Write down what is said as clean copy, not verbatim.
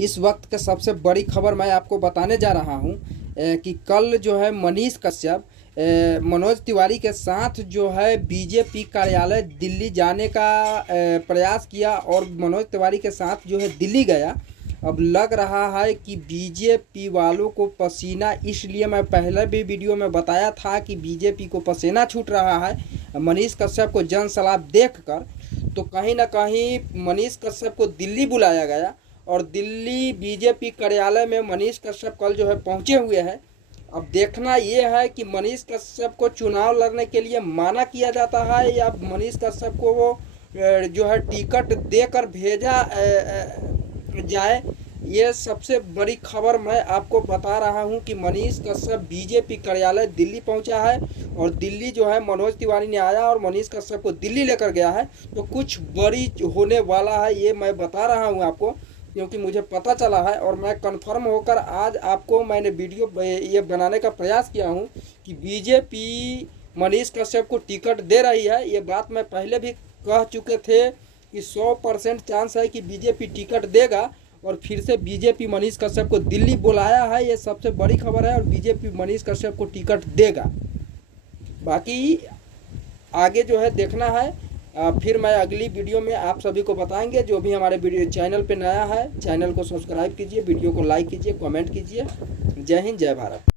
इस वक्त का सबसे बड़ी खबर मैं आपको बताने जा रहा हूँ कि कल जो है मनीष कश्यप मनोज तिवारी के साथ जो है बीजेपी कार्यालय दिल्ली जाने का प्रयास किया और मनोज तिवारी के साथ जो है दिल्ली गया। अब लग रहा है कि बीजेपी वालों को पसीना, इसलिए मैं पहले भी वीडियो में बताया था कि बीजेपी को पसीना छूट रहा है मनीष कश्यप को जन सलाह देखकर। तो कहीं ना कहीं मनीष कश्यप को दिल्ली बुलाया गया और दिल्ली बीजेपी कार्यालय में मनीष कश्यप कल जो है पहुंचे हुए हैं। अब देखना ये है कि मनीष कश्यप को चुनाव लड़ने के लिए माना किया जाता है या मनीष कश्यप को वो जो है टिकट देकर भेजा जाए। ये सबसे बड़ी खबर मैं आपको बता रहा हूं कि मनीष कश्यप बीजेपी कार्यालय दिल्ली पहुंचा है और दिल्ली जो है मनोज तिवारी ने आया और मनीष कश्यप को दिल्ली लेकर गया है। तो कुछ बड़ी होने वाला है, ये मैं बता रहा हूं आपको क्योंकि मुझे पता चला है और मैं कंफर्म होकर आज आपको मैंने वीडियो ये बनाने का प्रयास किया हूं कि बीजेपी मनीष कश्यप को टिकट दे रही है। ये बात मैं पहले भी कह चुके थे कि 100% चांस है कि बीजेपी टिकट देगा और फिर से बीजेपी मनीष कश्यप को दिल्ली बुलाया है। ये सबसे बड़ी खबर है और बीजेपी मनीष कश्यप को टिकट देगा। बाकी आगे जो है देखना है। फिर मैं अगली वीडियो में आप सभी को बताएंगे। जो भी हमारे वीडियो चैनल पे नया है, चैनल को सब्सक्राइब कीजिए, वीडियो को लाइक कीजिए, कमेंट कीजिए। जय हिंद, जय भारत।